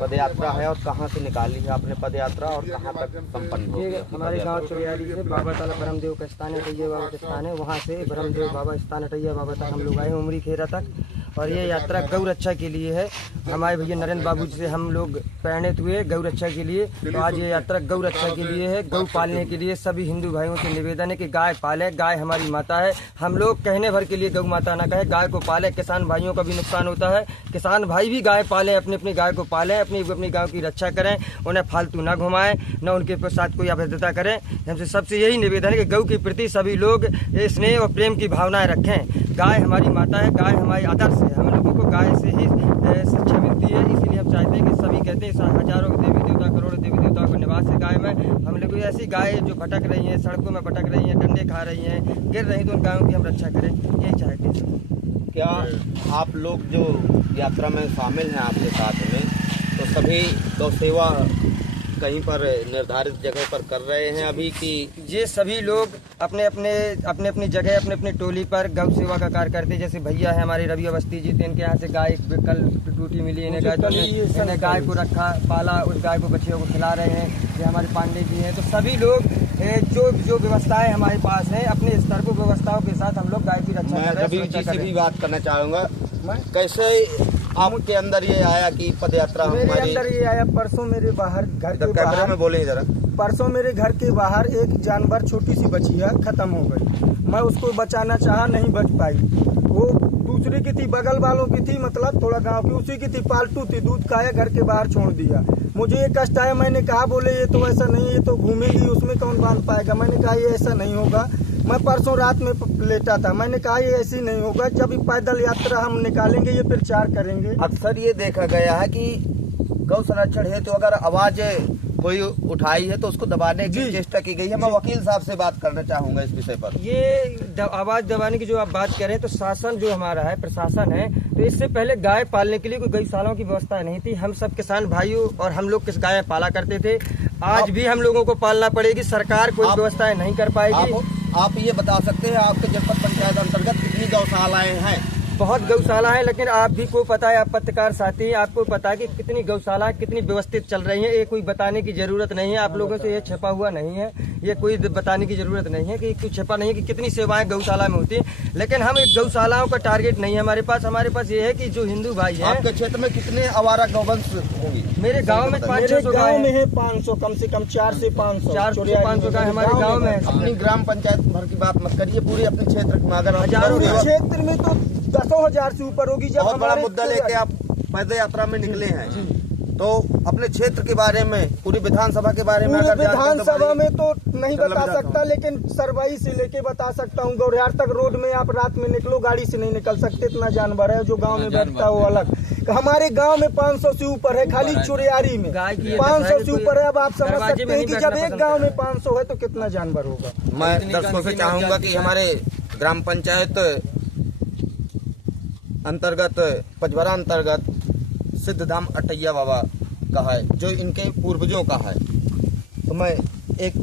पद यात्रा है और कहाँ से निकाली है आपने पद यात्रा और कहाँ तक संपन्न हो गई? हमारे गांव चुरियारी से बाबा ताला ब्रह्मदेव का स्थान है, अटैया बाबा का स्थान है, वहाँ से ब्रह्मदेव बाबा स्थान अटैया बाबा तक हम लोग आए उमरी खेरा तक। और ये यात्रा गौ रक्षा के लिए है। हमारे भैया नरेंद्र बाबू जी से हम लोग प्रेरित हुए गौ रक्षा के लिए। तो आज ये यात्रा गौ रक्षा के लिए है, गौ पालने के लिए। सभी हिंदू भाइयों से निवेदन है कि गाय पाले, गाय हमारी माता है। हम लोग कहने भर के लिए गौ माता ना कहे, गाय को पाले। किसान भाइयों का भी नुकसान होता है, किसान भाई भी गाय पाले, अपनी अपनी गाय को पाले, अपनी गाँव की रक्षा करें, उन्हें फालतू ना घुमाएं, न उनके साथ कोई अभद्रता करें। हमसे सबसे यही निवेदन है कि गौ के प्रति सभी लोग स्नेह और प्रेम की भावनाएं रखें। गाय हमारी माता है, गाय हमारी आदर्श है। हम लोगों को गाय से ही शिक्षा मिलती है, इसलिए हम चाहते हैं कि सभी कहते हैं हजारों देवी देवता, करोड़ों देवी देवताओं का निवास है गाय में। हम लोग ऐसी गाय जो भटक रही हैं, सड़कों में भटक रही हैं, डंडे खा रही हैं, गिर रही, तो उन गायों की हम रक्षा करें, यही चाहते हैं। क्या आप लोग जो यात्रा में शामिल हैं आपके साथ में, तो सभी गौ सेवा कहीं पर निर्धारित जगह पर कर रहे हैं अभी कि? ये सभी लोग अपने अपनी जगह, अपने अपनी टोली पर गौ सेवा का कार्य करते हैं। जैसे भैया है हमारे रवि अवस्थी जी, इनके यहाँ से गाय कल टूटी मिली, इन्हें गाय को रखा, पाला, उस गाय को बच्चियों को खिला रहे हैं। ये हमारे पांडे जी हैं। तो सभी लोग जो व्यवस्थाएं हमारे पास हैं, अपने स्तर को व्यवस्थाओं के साथ हम लोग गाय की रक्षा कर रहे हैं। रवि जी से भी बात करना चाहूँगा, कैसे आपके अंदर ये आया कि पद यात्रा? मेरे अंदर ये आया, परसों मेरे बाहर घर के बाहर में बोले जरा, परसों मेरे घर के बाहर एक जानवर, छोटी सी बच्चिया खत्म हो गई। मैं उसको बचाना चाहा, नहीं बच पाई। वो दूसरी की थी, बगल वालों की थी, मतलब थोड़ा गांव की, उसी की थी, पालतू थी, दूध खाया, घर के बाहर छोड़ दिया। मुझे ये कष्ट आया, मैंने कहा बोले ये तो ऐसा नहीं, ये तो घूमेगी, उसमें कौन बांध पाएगा। मैंने कहा ये ऐसा नहीं होगा। मैं परसों रात में लेटा था, मैंने कहा ये ऐसी नहीं होगा, जब पैदल यात्रा हम निकालेंगे, ये प्रचार करेंगे। अक्सर ये देखा गया है कि गौ संरक्षण है तो अगर आवाज कोई उठाई है तो उसको दबाने की चेष्टा की गई है। मैं वकील साहब से बात करना चाहूंगा इस विषय पर। ये आवाज दबाने की जो आप बात कर रहे हैं, तो शासन जो हमारा है, प्रशासन है, तो इससे पहले गाय पालने के लिए कोई गौशालाओं की व्यवस्था नहीं थी। हम सब किसान भाइयों और हम लोग किस गाय पाला करते थे। आज भी हम लोगों को पालना पड़ेगी, सरकार कोई व्यवस्थाएं नहीं कर पाएगी। आप ये बता सकते हैं आपके जनपद पंचायत अंतर्गत कितनी गौशालाएं हैं? बहुत गौशाला है, लेकिन आप भी को पता है, आप पत्रकार साथी हैं, आपको पता है कि कितनी गौशाला कितनी व्यवस्थित चल रही है। ये कोई बताने की जरूरत नहीं है, आप लोगों से ये छिपा हुआ नहीं है, ये कोई बताने की जरूरत नहीं है कि कुछ छिपा नहीं है कि कितनी सेवाएं गौशाला में होती हैं। लेकिन हम एक गौशालाओं का टारगेट नहीं है हमारे पास ये है कि जो हिंदू भाई है। आपके क्षेत्र में कितने आवारा गौवंश होंगी? मेरे गाँव में 500 गाँव में है 500, कम से कम 400 से 500 गाय हमारे गाँव में। अपनी ग्राम पंचायत भर की बात मत करिए, पूरी अपने क्षेत्र में अगर हजारों क्षेत्र में तो 10,000 से ऊपर होगी। जब बहुत बड़ा मुद्दा लेके आप पद यात्रा में निकले हैं, तो अपने क्षेत्र के बारे में, पूरी विधानसभा के बारे में अगर विधानसभा में तो नहीं बता सकता, लेकिन सरवाई से लेके बता सकता हूँ। गौरियार तक रोड में आप रात में निकलो, गाड़ी से नहीं निकल सकते, इतना जानवर है। जो गांव में बैठता है वो अलग। हमारे गांव में 500 से ऊपर है, खाली चुरियारी में 500 से ऊपर है। अब आप समझ सकते हैं कि जब एक गाँव में 500 है तो कितना जानवर होगा। मैं दर्शकों से चाहूंगा कि हमारे ग्राम पंचायत अंतर्गत पचवरा अंतर्गत सिद्धधाम अटैया बाबा का है, जो इनके पूर्वजों का है। तो मैं एक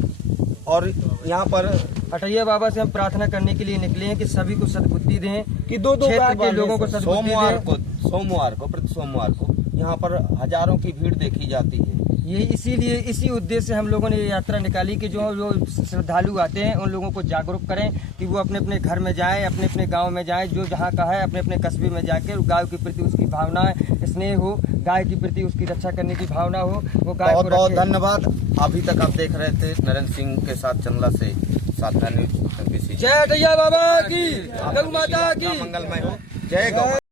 और यहाँ पर अटैया बाबा से हम प्रार्थना करने के लिए निकले हैं कि सभी को सद्बुद्धि दें, कि दो के लोगों को सोमवार को प्रति सोमवार को यहाँ पर हजारों की भीड़ देखी जाती है। ये इसी उद्देश्य से हम लोगों ने ये यात्रा निकाली कि जो श्रद्धालु आते हैं उन लोगों को जागरूक करें कि वो अपने अपने घर में जाएं, अपने अपने गांव में जाएं, जो जहां का है अपने अपने कस्बे में जाकर गाय के प्रति उसकी भावना स्नेह हो, गाय के प्रति उसकी रक्षा करने की भावना हो, वो गाय बहुत बहुत धन्यवाद। अभी तक आप देख रहे थे नरेंद्र सिंह के साथ चंदला से सावधानी। जय अटैया बाबा की, गौ माता की मंगलमय हो। जय गौ।